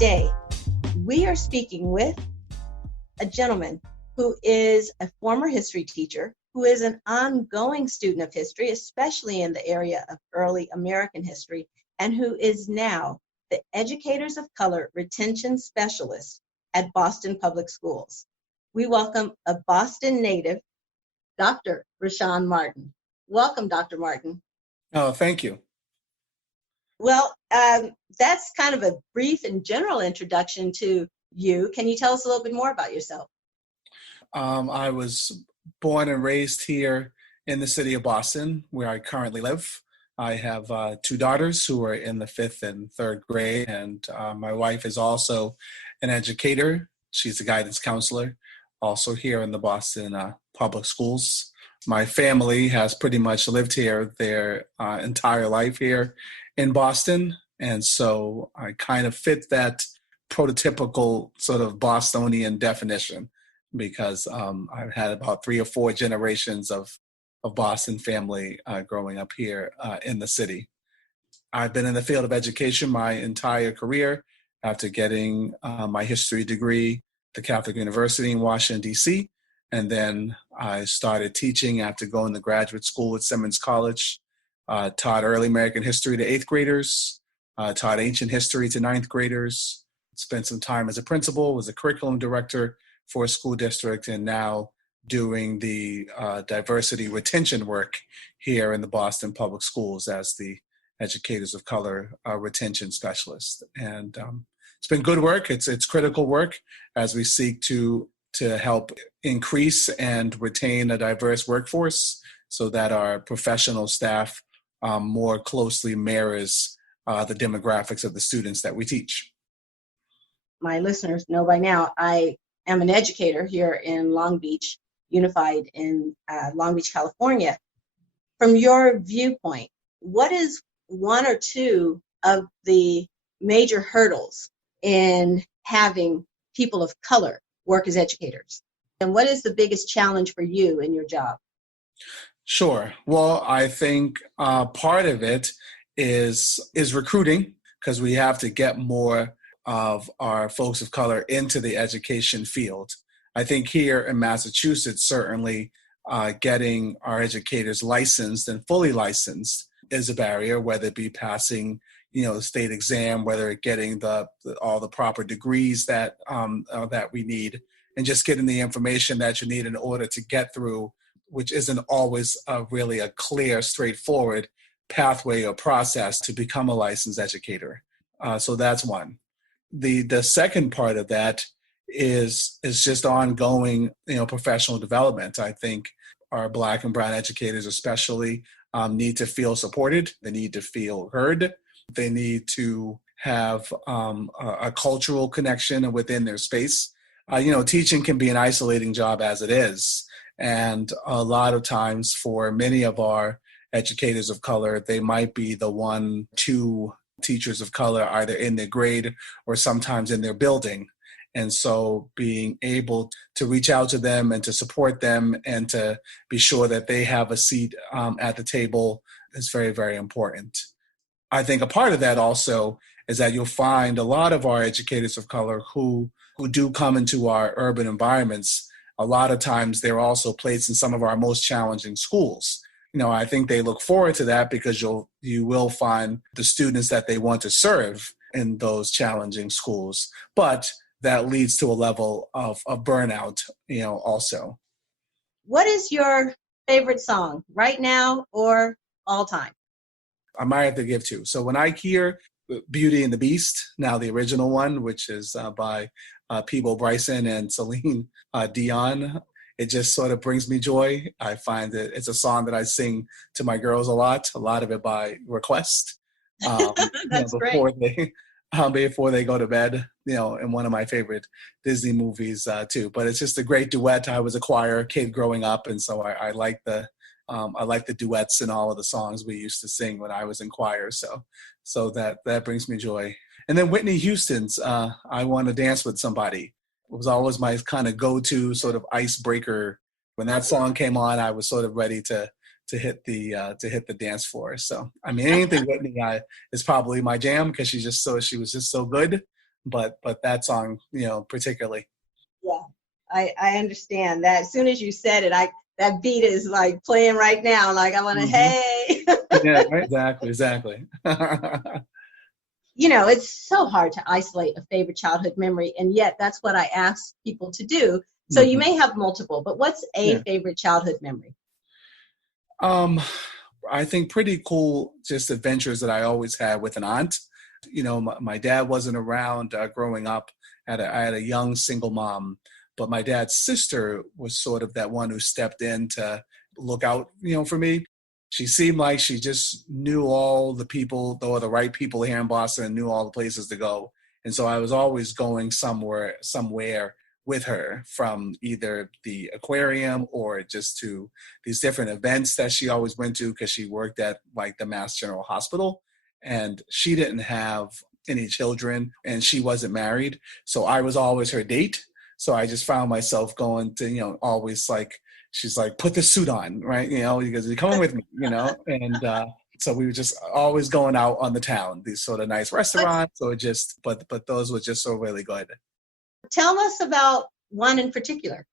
Today, we are speaking with a gentleman who is a former history teacher, who is an ongoing student of history, especially in the area of early American history, and who is now the Educators of Color Retention Specialist at Boston Public Schools. We welcome a Boston native, Dr. Rashaun Martin. Welcome, Dr. Martin. Oh, thank you. Well, that's kind of a brief and general introduction to you. Can you tell us a little bit more about yourself? I was born and raised here in the city of Boston, where I currently live. I have two daughters who are in the 5th and 3rd grade, and my wife is also an educator. She's a guidance counselor, also here in the Boston public schools. My family has pretty much lived here their entire life here in Boston, and so I kind of fit that prototypical sort of Bostonian definition, because I've had about 3 or 4 generations of Boston family growing up here in the city. I've been in the field of education my entire career after getting my history degree at the Catholic University in Washington, D.C., and then I started teaching after going to graduate school at Simmons College, taught early American history to 8th graders, taught ancient history to 9th graders, spent some time as a principal, was a curriculum director for a school district, and now doing the diversity retention work here in the Boston Public Schools as the Educators of Color retention specialist. And it's been good work. It's critical work as we seek to help increase and retain a diverse workforce so that our professional staff more closely mirrors the demographics of the students that we teach. My listeners know by now, I am an educator here in Long Beach, Unified in Long Beach, California. From your viewpoint, what is 1 or 2 of the major hurdles in having people of color work as educators? And what is the biggest challenge for you in your job? Sure. Well, I think part of it is recruiting, because we have to get more of our folks of color into the education field. I think here in Massachusetts, certainly getting our educators licensed and fully licensed is a barrier, whether it be passing, the state exam, whether it getting all the proper degrees that we need, and just getting the information that you need in order to get through, which isn't always really a clear, straightforward pathway or process to become a licensed educator. So that's one. The second part of that is just ongoing, professional development. I think our Black and brown educators especially need to feel supported. They need to feel heard. They need to have a cultural connection within their space. Teaching can be an isolating job as it is. And a lot of times for many of our educators of color, they might be the 1, 2 teachers of color either in their grade or sometimes in their building. And so being able to reach out to them and to support them and to be sure that they have a seat at the table is very, very important. I think a part of that also is that you'll find a lot of our educators of color who do come into our urban environments. A lot of times they're also placed in some of our most challenging schools. I think they look forward to that because you will find the students that they want to serve in those challenging schools. But that leads to a level of burnout, also. What is your favorite song right now or all time? I might have to give 2. So when I hear Beauty and the Beast, now the original one, which is by Peebo Bryson and Celine Dion, it just sort of brings me joy. I find that it's a song that I sing to my girls a lot of it by request. That's before great. Before they go to bed, in one of my favorite Disney movies too. But it's just a great duet. I was a choir kid growing up, and so I like the duets in all of the songs we used to sing when I was in choir. So that brings me joy. And then Whitney Houston's "I Want to Dance with Somebody" was always my kind of go-to sort of icebreaker. When that song came on, I was sort of ready to hit the dance floor. So I mean, anything Whitney is probably my jam because she was just so good. but that song, particularly. Yeah, I understand that. As soon as you said it, that beat is like playing right now. Like I want to, Hmm. hey. Yeah, right. Exactly. It's so hard to isolate a favorite childhood memory, and yet that's what I ask people to do. So you Hmm. may have multiple, but what's a Yeah. favorite childhood memory? Um, I think pretty cool just adventures that I always had with an aunt. My dad wasn't around growing up. I had a young single mom, but my dad's sister was sort of that one who stepped in to look out, for me. She seemed like she just knew all the people, or the right people here in Boston, and knew all the places to go. And so I was always going somewhere with her, from either the aquarium or just to these different events that she always went to, because she worked at like the Mass General Hospital, and she didn't have any children and she wasn't married. So I was always her date. So I just found myself going to, always like, she's like, put the suit on, right? Because you're coming with me, and so we were just always going out on the town, these sort of nice What's restaurants, or just, but those were just so really good. Tell us about one in particular.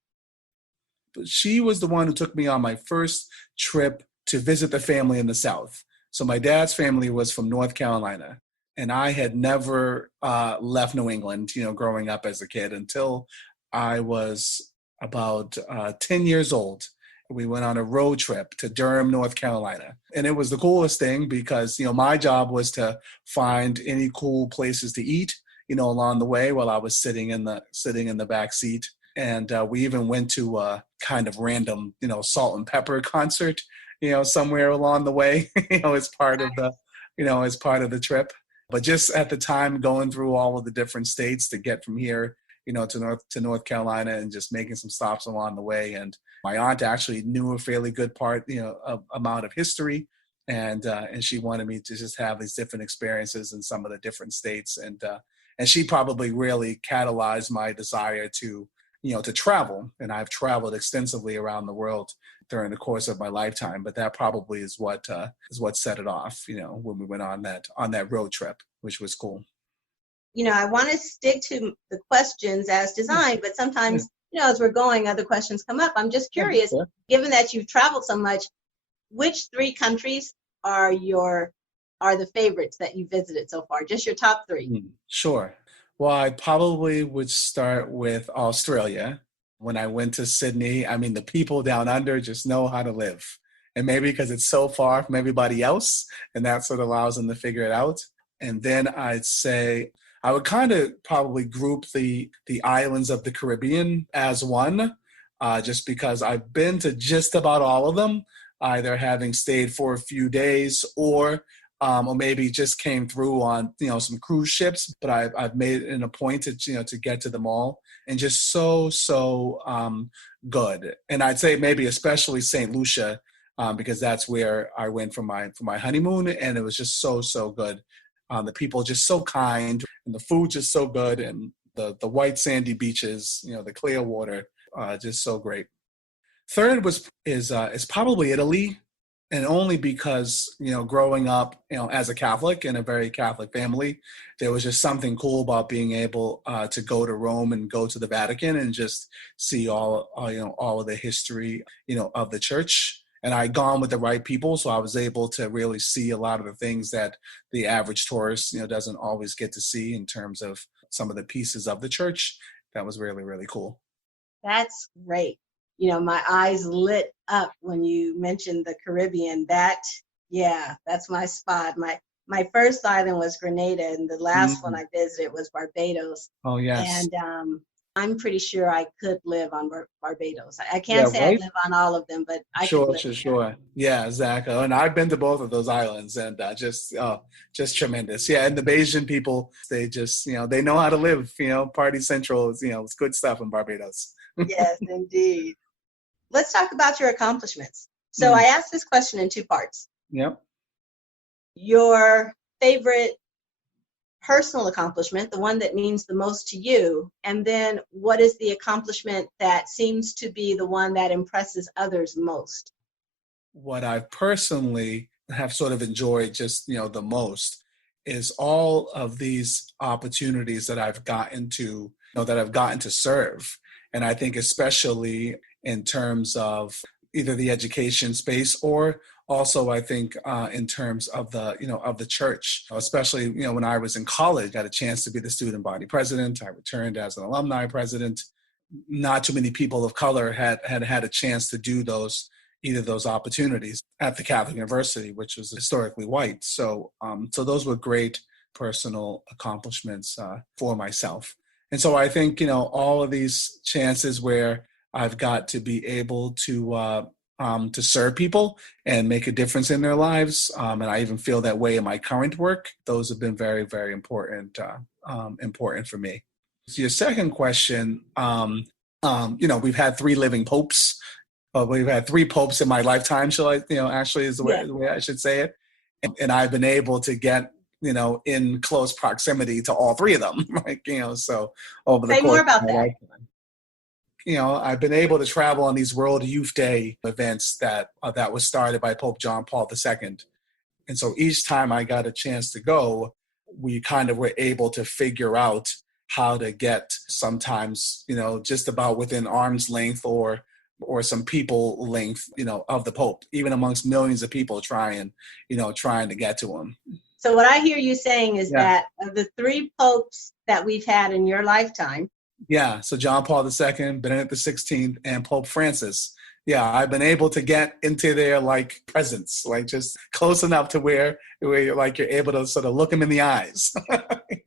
She was the one who took me on my first trip to visit the family in the South. So my dad's family was from North Carolina, and I had never left New England, growing up as a kid, until I was about 10 years old. We went on a road trip to Durham, North Carolina. And it was the coolest thing because, my job was to find any cool places to eat, along the way, while I was sitting in the back seat. And we even went to a kind of random, salt and pepper concert, somewhere along the way, as part of the trip. But just at the time, going through all of the different states to get from here, to North Carolina, and just making some stops along the way. And my aunt actually knew a fairly good amount of history, and she wanted me to just have these different experiences in some of the different states, and she probably really catalyzed my desire to travel. And I've traveled extensively around the world during the course of my lifetime, but that probably is what set it off, when we went on that road trip, which was cool. I want to stick to the questions as Yeah, designed, but yeah, sometimes, as we're going, other questions come up. I'm just yeah, curious, sure. given that you've traveled so much, which three countries are the favorites that you visited so far? Just your top three. Sure. Well, I probably would start with Australia. When I went to Sydney, I mean, the people down under just know how to live. And maybe because it's so far from everybody else, and that's what allows them to figure it out. And then I'd say I would kind of probably group the islands of the Caribbean as one, just because I've been to just about all of them, either having stayed for a few days or maybe just came through on some cruise ships. But I've made it a point to get to them all, and just so good. And I'd say maybe especially St. Lucia, because that's where I went for my honeymoon, and it was just so good. The people just so kind, and the food just so good, and the white sandy beaches, the clear water, just so great. Third is probably Italy, and only because growing up as a Catholic in a very Catholic family, there was just something cool about being able to go to Rome and go to the Vatican and just see all of the history of the church. And I'd gone with the right people, so I was able to really see a lot of the things that the average tourist doesn't always get to see in terms of some of the pieces of the church. That was really, really cool. That's great. My eyes lit up when you mentioned the Caribbean. Yeah, that's my spot. My first island was Grenada, and the last one Mhm. I visited was Barbados. Oh yes. And I'm pretty sure I could live on Barbados. I can't Yeah, say I'd right. live on all of them, but I could Sure, live sure, there. sure. Yeah, exactly. And I've been to both of those islands, and just tremendous. Yeah, and the Bayesian people, they just they know how to live. Party Central is it's good stuff in Barbados. Yes, indeed. Let's talk about your accomplishments. So I Mm, asked this question in two parts. yep. Your favorite personal accomplishment, the one that means the most to you, and then what is the accomplishment that seems to be the one that impresses others most? What I personally have sort of enjoyed just the most is all of these opportunities that I've gotten to, that I've gotten to serve. And I think especially in terms of either the education space or also I think in terms of the church, especially, when I was in college, got a chance to be the student body president. I returned as an alumni president. Not too many people of color had a chance to do either those opportunities at the Catholic University, which was historically white. So those were great personal accomplishments for myself. And so I think, all of these chances where I've got to be able to serve people and make a difference in their lives, and I even feel that way in my current work, those have been very, very important for me. So your second question, we've had 3 living popes. We've had 3 popes in my lifetime, actually is the way I should say it. And I've been able to get, in close proximity to all 3 of them. So over the Say course more about of my that. lifetime. I've been able to travel on these World Youth Day events that was started by Pope John Paul II. And so each time I got a chance to go, we kind of were able to figure out how to get sometimes, just about within arm's length or some people length, of the Pope, even amongst millions of people trying to get to him. So what I hear you saying is that of the 3 popes that we've had in your lifetime. Yeah, so John Paul II, Benedict XVI, and Pope Francis. Yeah, I've been able to get into their presence, just close enough to where you're able to sort of look them in the eyes.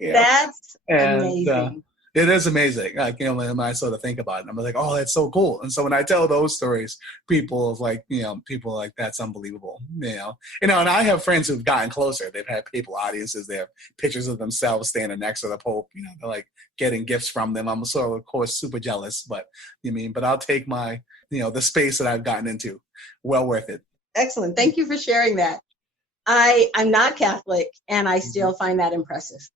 That's amazing. It is amazing. When I sort of think about it, I'm like, oh, that's so cool. And so when I tell those stories, people that's unbelievable. And I have friends who've gotten closer. They've had people audiences. They have pictures of themselves standing next to the Pope. They're getting gifts from them. I'm sort of, course, super jealous. But but I'll take my, the space that I've gotten into. Well worth it. Excellent. Thank you for sharing that. I'm not Catholic, and I still find that impressive.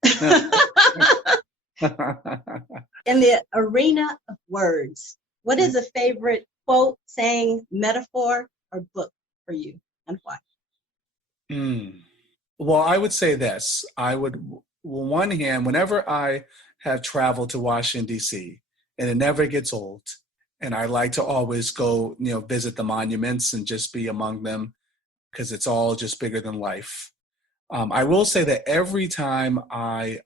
In the arena of words, what is a favorite quote, saying, metaphor, or book for you, and why? Well, I would say this. On one hand, whenever I have traveled to Washington, D.C., and it never gets old, and I like to always go, visit the monuments and just be among them because it's all just bigger than life. I will say that every time I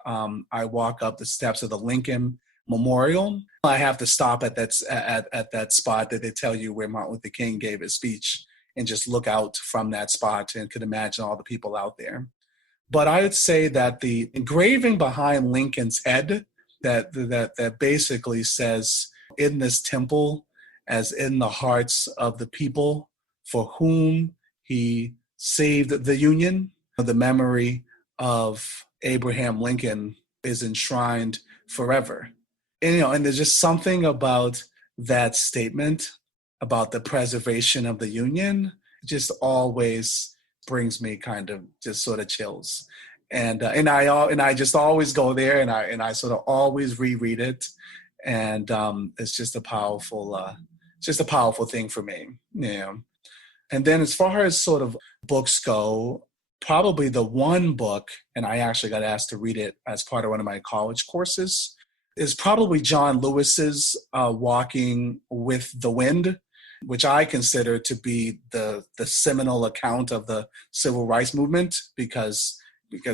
walk up the steps of the Lincoln Memorial, I have to stop at that spot that they tell you where Martin Luther King gave his speech, and just look out from that spot and could imagine all the people out there. But I would say that the engraving behind Lincoln's head that basically says, "In this temple, as in the hearts of the people for whom he saved the Union." The memory of Abraham Lincoln is enshrined forever. And there's just something about that statement about the preservation of the Union, just always brings me kind of just sort of chills. And I just always go there, and I sort of always reread it. And it's just a powerful thing for me. And then as far as sort of books go, probably the one book, and I actually got asked to read it as part of one of my college courses, is probably John Lewis's Walking with the Wind, which I consider to be the seminal account of the civil rights movement because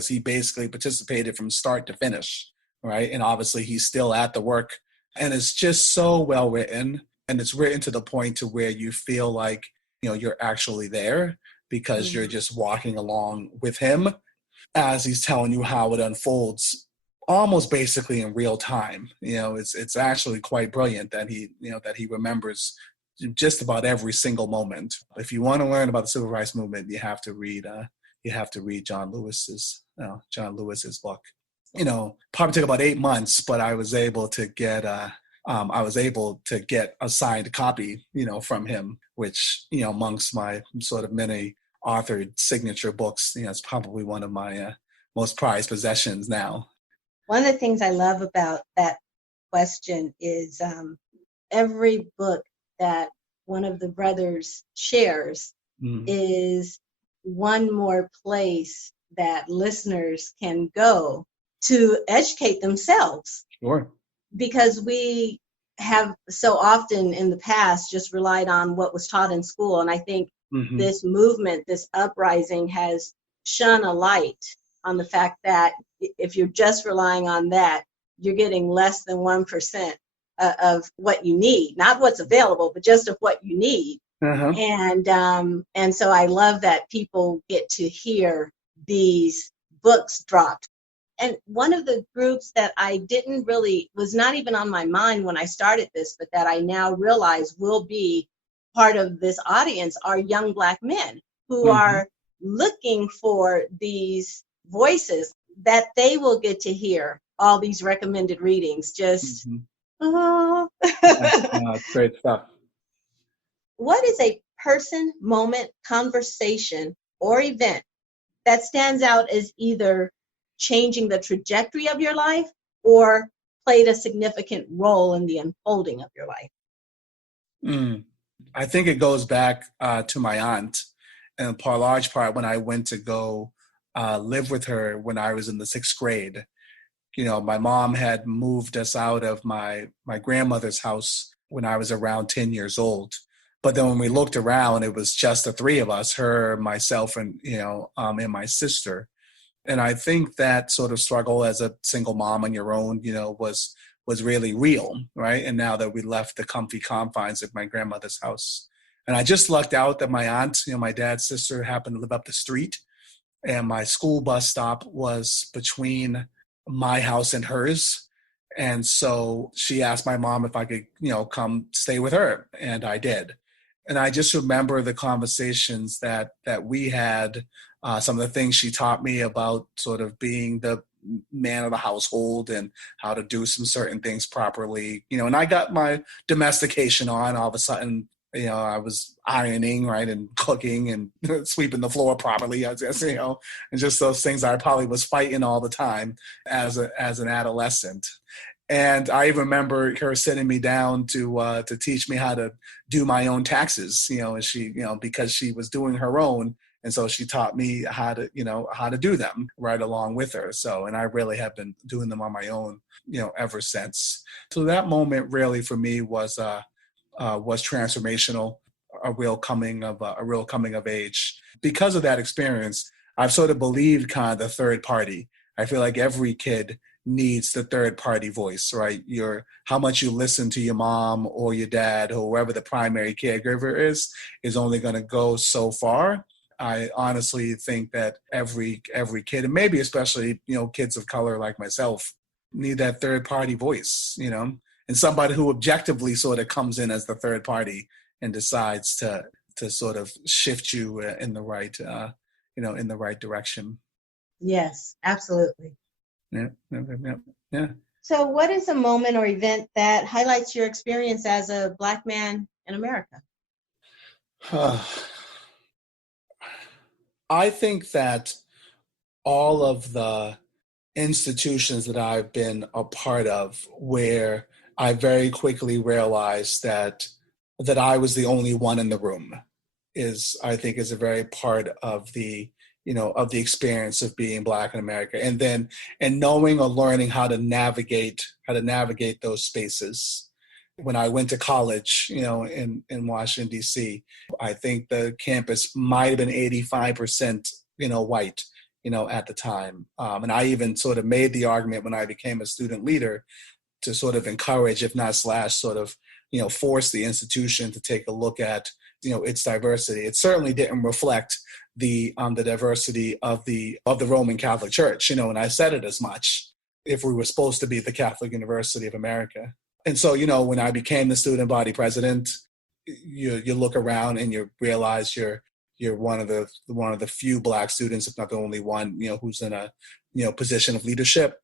he basically participated from start to finish, right? And obviously he's still at the work. And it's just so well written, and it's written to the point to where you feel like, you're actually there, because you're just walking along with him as he's telling you how it unfolds, almost basically in real time. It's actually quite brilliant that he remembers just about every single moment. If you want to learn about the civil rights movement, you have to read John Lewis's book. Probably took about 8 months, but I was able to get a signed copy, from him, which, amongst my sort of many authored signature books, it's probably one of my most prized possessions now. One of the things I love about that question is every book that one of the brothers shares is one more place that listeners can go to educate themselves. Sure. Because we have so often in the past just relied on what was taught in school. And I think this movement, this uprising has shone a light on the fact that if you're just relying on that, you're getting less than 1% of what you need, not what's available, but just of what you need. And so I love that people get to hear these books dropped. And one of the groups that I didn't really, was not even on my mind when I started this, but that I now realize will be part of this audience are young Black men who are looking for these voices that they will get to hear all these recommended readings. Just, great stuff. What is a person, moment, conversation, or event that stands out as either changing the trajectory of your life or played a significant role in the unfolding of your life? I think it goes back to my aunt, and a large part when I went to go live with her when I was in the 6th grade. You know, my mom had moved us out of my grandmother's house when I was around 10 years old. But then when we looked around, it was just the three of us, her, myself, and, and my sister. And I think that sort of struggle as a single mom on your own, was really real, right? And now that we left the comfy confines of my grandmother's house, and I just lucked out that my aunt, my dad's sister, happened to live up the street, and my school bus stop was between my house and hers. And so she asked my mom if I could, come stay with her, and I did. And I just remember the conversations that we had, some of the things she taught me about sort of being the man of the household and how to do some certain things properly, and I got my domestication on. All of a sudden, I was ironing, right, and cooking and sweeping the floor properly, and just those things I probably was fighting all the time as an adolescent. And I remember her sitting me down to teach me how to do my own taxes, and she, because she was doing her own. And so she taught me how to do them right along with her. So, and I really have been doing them on my own, ever since. So that moment really for me was transformational, a real coming of age. Because of that experience, I've sort of believed kind of the third party. I feel like every kid needs the third party voice, right? How much you listen to your mom or your dad or whoever the primary caregiver is only going to go so far. I honestly think that every kid, and maybe especially, kids of color like myself, need that third party voice, and somebody who objectively sort of comes in as the third party and decides to sort of shift you in the right, in the right direction. Yes, absolutely. Yeah. So what is a moment or event that highlights your experience as a Black man in America? I think that all of the institutions that I've been a part of, where I very quickly realized that I was the only one in the room, I think is a very part of the experience of being Black in America, and knowing or learning how to navigate those spaces. When I went to college, in Washington, D.C., I think the campus might have been 85%, white, at the time. And I even sort of made the argument when I became a student leader to sort of encourage, if not sort of, force the institution to take a look at, its diversity. It certainly didn't reflect the diversity of the Roman Catholic Church, and I said it as much, if we were supposed to be the Catholic University of America. And so, when I became the student body president, you look around and you realize you're one of the few Black students, if not the only one, who's in a position of leadership.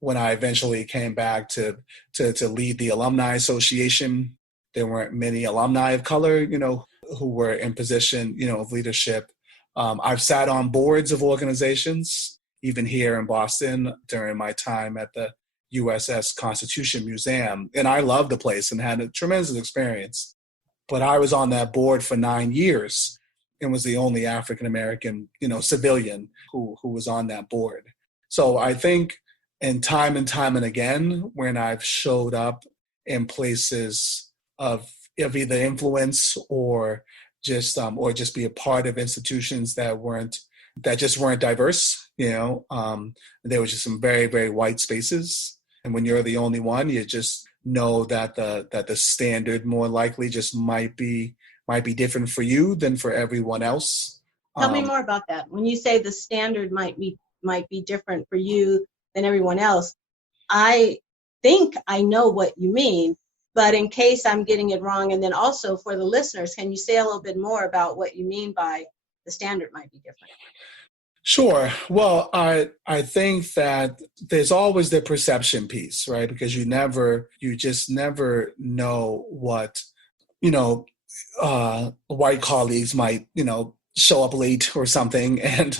When I eventually came back to lead the Alumni Association, there weren't many alumni of color, who were in position, of leadership. I've sat on boards of organizations, even here in Boston, during my time at the USS Constitution Museum. And I loved the place and had a tremendous experience. But I was on that board for 9 years. and was the only African American, civilian who was on that board. So I think, and time and again, when I've showed up in places of either influence or just be a part of institutions that just weren't diverse, there was just some very, very white spaces. And when you're the only one, you just know that the standard more likely just might be different for you than for everyone else. Tell me more about that. When you say the standard might be different for you than everyone else, I think I know what you mean, but in case I'm getting it wrong, and then also for the listeners, can you say a little bit more about what you mean by the standard might be different? Sure. Well, I think that there's always the perception piece, right? Because you just never know what, white colleagues might, show up late or something, and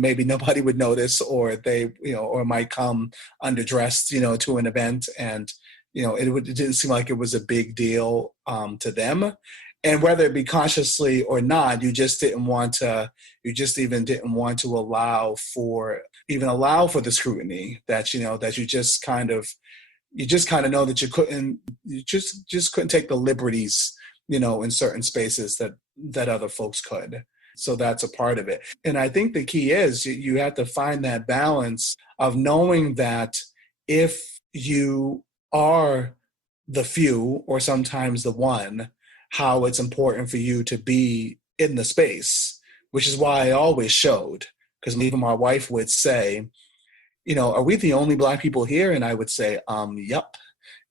maybe nobody would notice, or they, or might come underdressed, to an event, and it didn't seem like it was a big deal to them. And whether it be consciously or not, you just even didn't want to allow for the scrutiny that you just kind of know that you just couldn't take the liberties, in certain spaces that other folks could. So that's a part of it. And I think the key is you have to find that balance of knowing that if you are the few or sometimes the one, how it's important for you to be in the space, which is why I always showed, because even my wife would say, are we the only Black people here? And I would say, yep.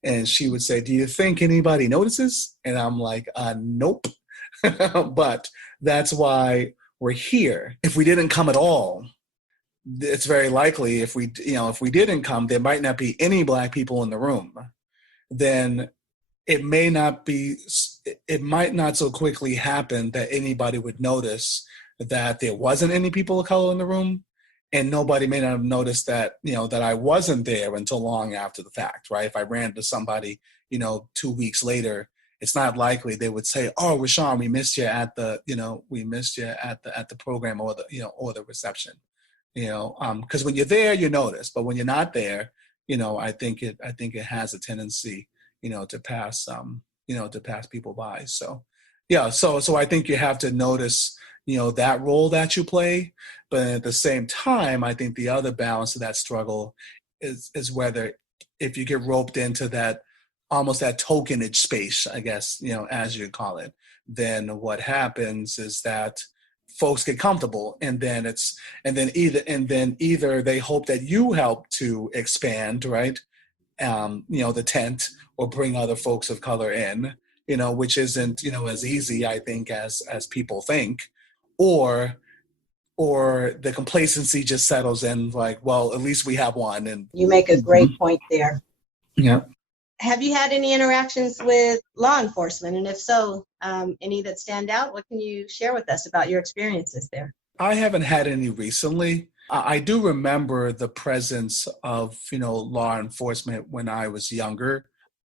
And she would say, do you think anybody notices? And I'm like, nope. But that's why we're here. If we didn't come at all, it's very likely if we didn't come, there might not be any Black people in the room. Then it might not so quickly happen that anybody would notice that there wasn't any people of color in the room, and nobody may not have noticed that, that I wasn't there until long after the fact, right? If I ran into somebody, 2 weeks later, it's not likely they would say, "Oh, Rashaun, we missed you at the program or the reception," because when you're there, you notice, but when you're not there, I think it has a tendency, to pass people by. So, yeah, so I think you have to notice, that role that you play, but at the same time, I think the other balance of that struggle is whether if you get roped into that almost that tokenage space, I guess, as you call it, then what happens is that folks get comfortable, and then either they hope that you help to expand, right? The tent, or bring other folks of color in, which isn't, as easy, I think, as people think, or the complacency just settles in, like, well, at least we have one. And you make a great point there. Yeah. Have you had any interactions with law enforcement? And if so, any that stand out? What can you share with us about your experiences there? I haven't had any recently. I do remember the presence of, law enforcement when I was younger.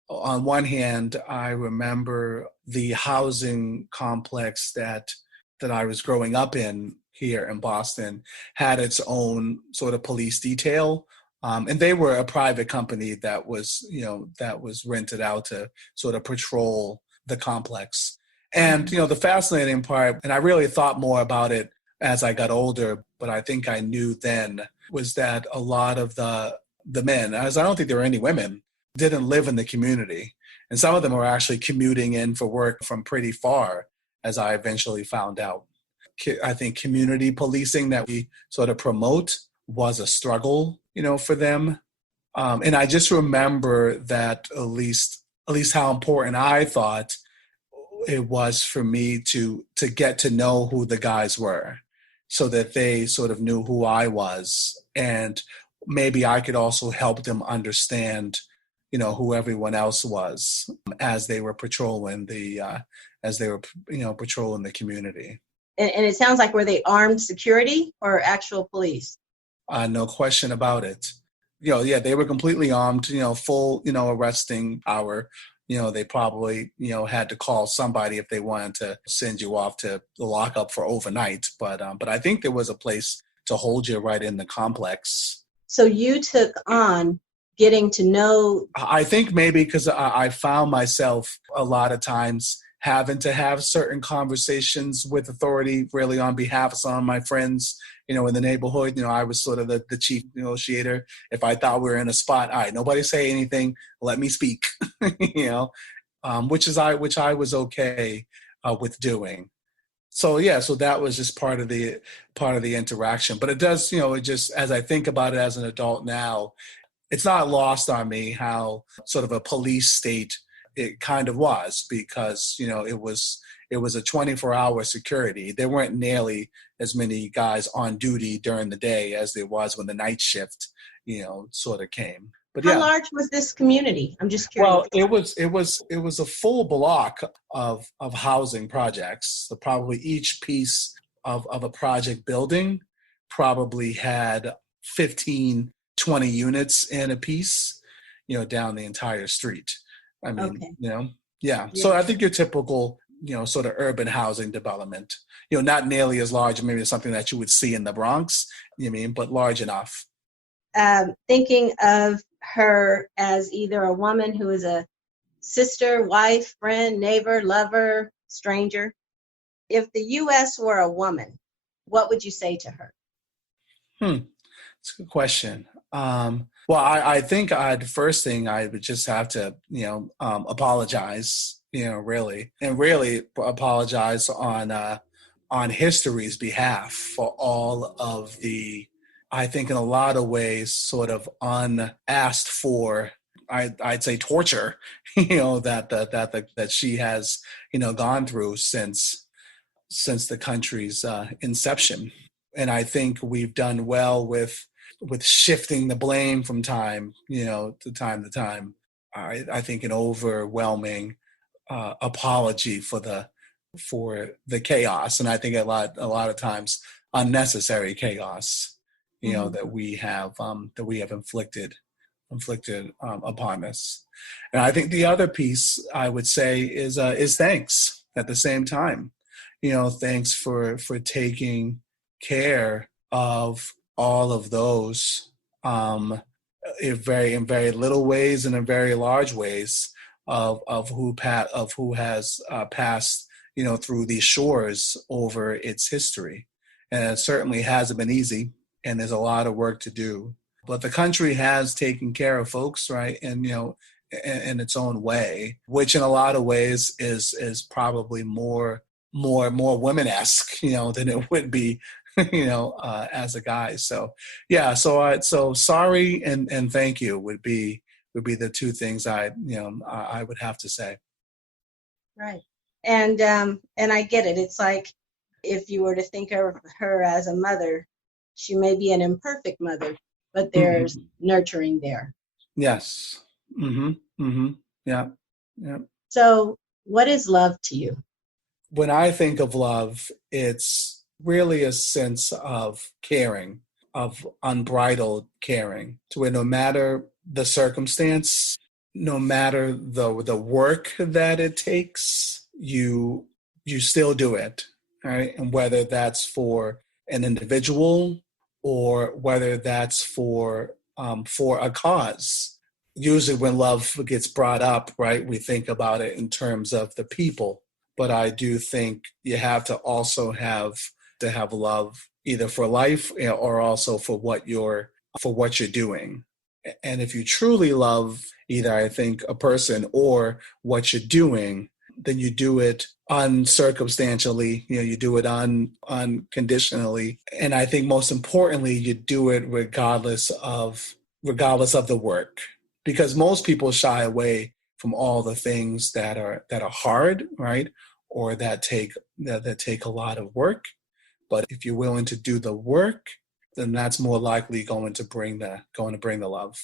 On one hand, I remember the housing complex that I was growing up in here in Boston had its own sort of police detail. And they were a private company that was rented out to sort of patrol the complex. And, the fascinating part, and I really thought more about it as I got older, but I think I knew then, was that a lot of the men, as I don't think there were any women, didn't live in the community. And some of them were actually commuting in for work from pretty far, as I eventually found out. I think community policing that we sort of promote was a struggle, for them. And I just remember that at least how important I thought it was for me to get to know who the guys were, so that they sort of knew who I was, and maybe I could also help them understand, who everyone else was as they were patrolling the community. And it sounds like, were they armed security or actual police? No question about it. Yeah, they were completely armed, full, arresting power, they probably, had to call somebody if they wanted to send you off to the lockup for overnight. But I think there was a place to hold you right in the complex. So you took on getting to know. I think maybe because I found myself a lot of times having to have certain conversations with authority really on behalf of some of my friends, in the neighborhood. I was sort of the chief negotiator. If I thought we were in a spot, all right, nobody say anything, let me speak, which I was okay with doing. So yeah, so that was just part of the interaction. But it does, it just, as I think about it as an adult now, it's not lost on me how sort of a police state it kind of was, because it was a 24-hour security. There weren't nearly as many guys on duty during the day as there was when the night shift sort of came. But how large was this community? I'm just curious. Well, it was a full block of housing projects. So probably each piece of a project building probably had 15, 20 units in a piece, down the entire street. I mean, okay. Yeah. So I think your typical, sort of urban housing development, not nearly as large, maybe something that you would see in the Bronx, but large enough. Thinking of her as either a woman who is a sister, wife, friend, neighbor, lover, stranger. If the U.S. were a woman, what would you say to her? That's a good question. Well, I think first thing I would just have to, apologize, really apologize on history's behalf for all of the, I think in a lot of ways, sort of unasked for, I'd say torture, that she has, gone through since the country's inception. And I think we've done well with shifting the blame from time, to time. I think an overwhelming apology for the chaos, and I think a lot of times unnecessary chaos, that we have inflicted upon us. And I think the other piece I would say is thanks at the same time. Thanks for taking care of all of those, in very little ways and in very large ways, of who has passed through these shores over its history. And it certainly hasn't been easy, and there's a lot of work to do. But the country has taken care of folks, right? And in its own way, which in a lot of ways is probably more women-esque, than it would be, as a guy. So yeah, so sorry and thank you would be the two things I would have to say. Right. And I get it. It's like if you were to think of her as a mother, she may be an imperfect mother, but there's nurturing there. Yes. Yeah. So what is love to you? When I think of love, it's really a sense of caring, of unbridled caring, to where no matter the circumstance, no matter the work that it takes, you still do it, right? And whether that's for an individual or whether that's for a cause. Usually when love gets brought up, right, we think about it in terms of the people. But I do think you have to also have love either for life or also for what you're doing. And if you truly love either, I think, a person or what you're doing, then you do it uncircumstantially, you do it unconditionally. And I think most importantly, you do it regardless of the work. Because most people shy away from all the things that are hard, right? Or that take a lot of work. But if you're willing to do the work, then that's more likely going to bring the love.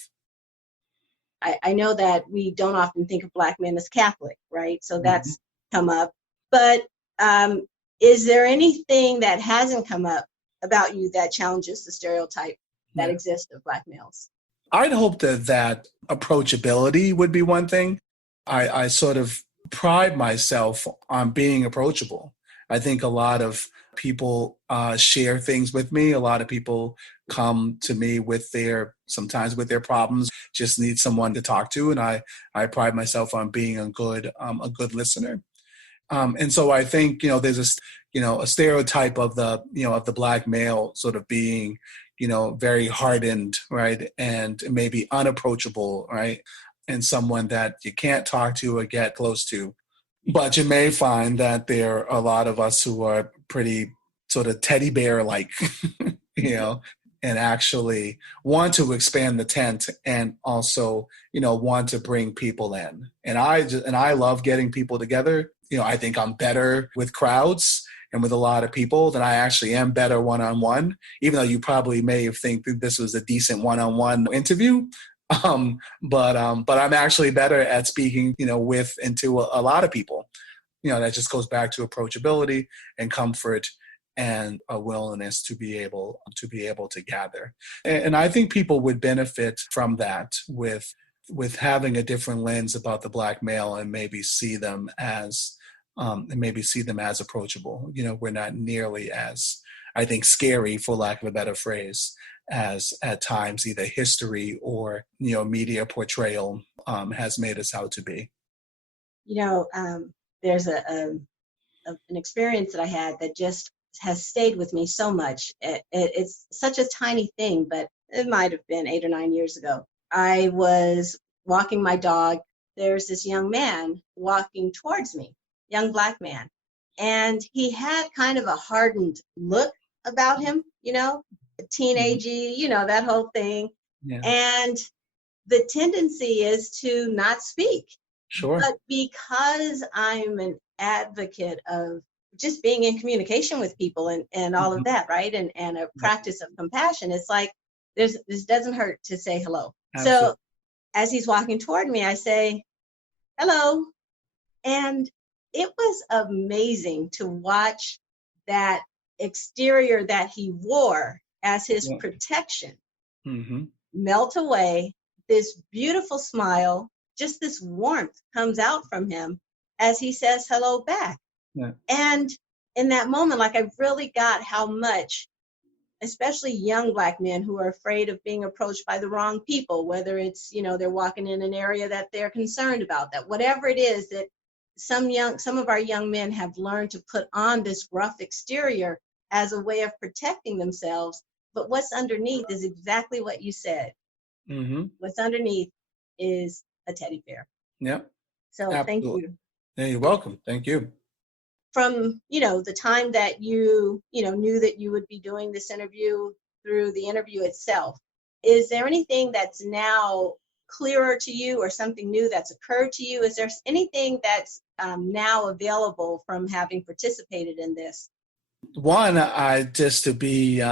I know that we don't often think of Black men as Catholic, right? So that's come up. But is there anything that hasn't come up about you that challenges the stereotype that exists of Black males? I'd hope that approachability would be one thing. I sort of pride myself on being approachable. I think a lot of people share things with me. A lot of people come to me with sometimes with their problems, just need someone to talk to. And I pride myself on being a good listener. And so I think, there's a stereotype of the Black male sort of being, very hardened, right? And maybe unapproachable, right? And someone that you can't talk to or get close to. But you may find that there are a lot of us who are pretty sort of teddy bear like, and actually want to expand the tent and also, want to bring people in. And I love getting people together. I think I'm better with crowds and with a lot of people than I actually am better one-on-one, even though you probably may think that this was a decent one-on-one interview. But I'm actually better at speaking, with and to a lot of people. That just goes back to approachability and comfort and a willingness to be able to gather. And I think people would benefit from that with having a different lens about the Black male and maybe see them as approachable. We're not nearly as, I think, scary, for lack of a better phrase, as at times either history or media portrayal has made us out to be. There's an experience that I had that just has stayed with me so much. It's such a tiny thing, but it might have been 8 or 9 years ago. I was walking my dog. There's this young man walking towards me, young Black man, and he had kind of a hardened look about him, teenagey, that whole thing. Yeah. And the tendency is to not speak. Sure. But because I'm an advocate of just being in communication with people and all of that, right? And a practice of compassion, it's like this doesn't hurt to say hello. Absolutely. So as he's walking toward me, I say, hello. And it was amazing to watch that exterior that he wore as his protection melt away. This beautiful smile, just this warmth comes out from him as he says hello back. Yeah. And in that moment, I really got how much, especially young Black men who are afraid of being approached by the wrong people, whether it's, they're walking in an area that they're concerned about, that whatever it is that some of our young men have learned to put on this gruff exterior as a way of protecting themselves. But what's underneath is exactly what you said. What's underneath is a teddy bear. Yep. So Absolutely. Thank you. Yeah, you're welcome. Thank you. From, the time that you knew that you would be doing this interview through the interview itself, is there anything that's now clearer to you or something new that's occurred to you? Is there anything that's now available from having participated in this? One, just to be,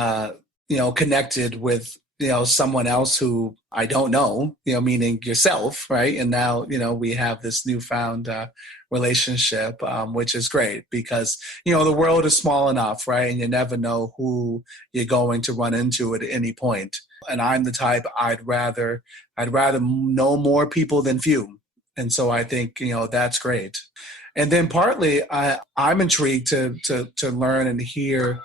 connected with, someone else who I don't know, meaning yourself, right? And now, we have this newfound relationship, which is great because, the world is small enough, right? And you never know who you're going to run into at any point. And I'm the type, I'd rather know more people than few. And so I think, that's great. And then partly, I'm intrigued to learn and hear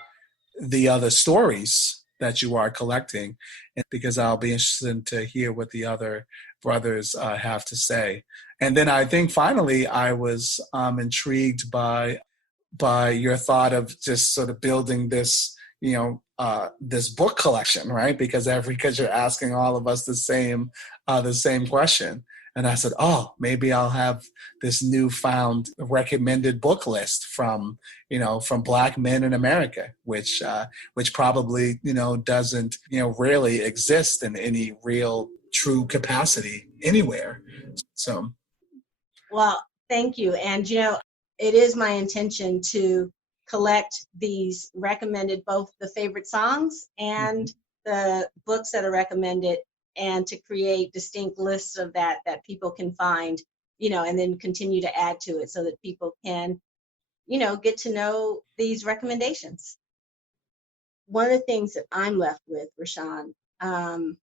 the other stories that you are collecting, and because I'll be interested to hear what the other brothers have to say. And then I think finally, I was intrigued by your thought of just sort of building this, this book collection, right? Because you're asking all of us the same question. And I said, oh, maybe I'll have this newfound recommended book list from Black men in America, which probably, doesn't, rarely exist in any real true capacity anywhere. So. Well, thank you. And, it is my intention to collect these recommended, both the favorite songs and the books that are recommended, and to create distinct lists of that people can find, and then continue to add to it so that people can, get to know these recommendations. One of the things that I'm left with, Rashaun, I'm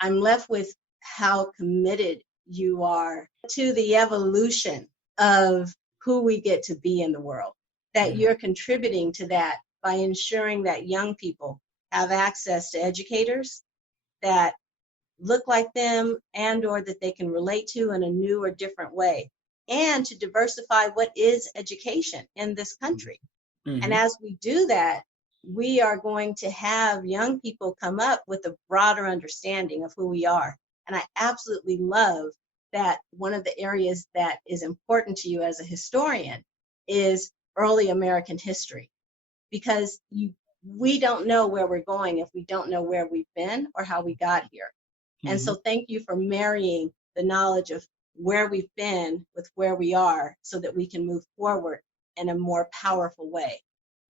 left with how committed you are to the evolution of who we get to be in the world, that you're contributing to that by ensuring that young people have access to educators that look like them and or that they can relate to in a new or different way, and to diversify what is education in this country. And as we do that, we are going to have young people come up with a broader understanding of who we are. And I absolutely love that one of the areas that is important to you as a historian is early American history, because we don't know where we're going if we don't know where we've been or how we got here. And so thank you for marrying the knowledge of where we've been with where we are so that we can move forward in a more powerful way.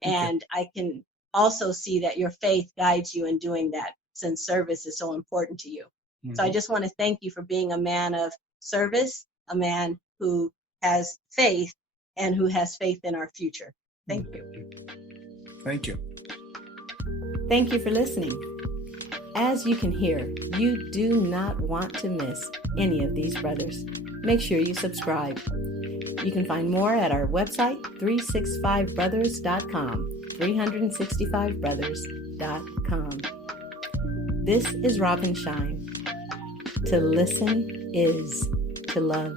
And I can also see that your faith guides you in doing that, since service is so important to you. So I just want to thank you for being a man of service, a man who has faith and who has faith in our future. Thank you. Thank you. Thank you for listening. As you can hear, you do not want to miss any of these brothers. Make sure you subscribe. You can find more at our website, 365brothers.com, 365brothers.com. This is Robin Shine. To listen is to love.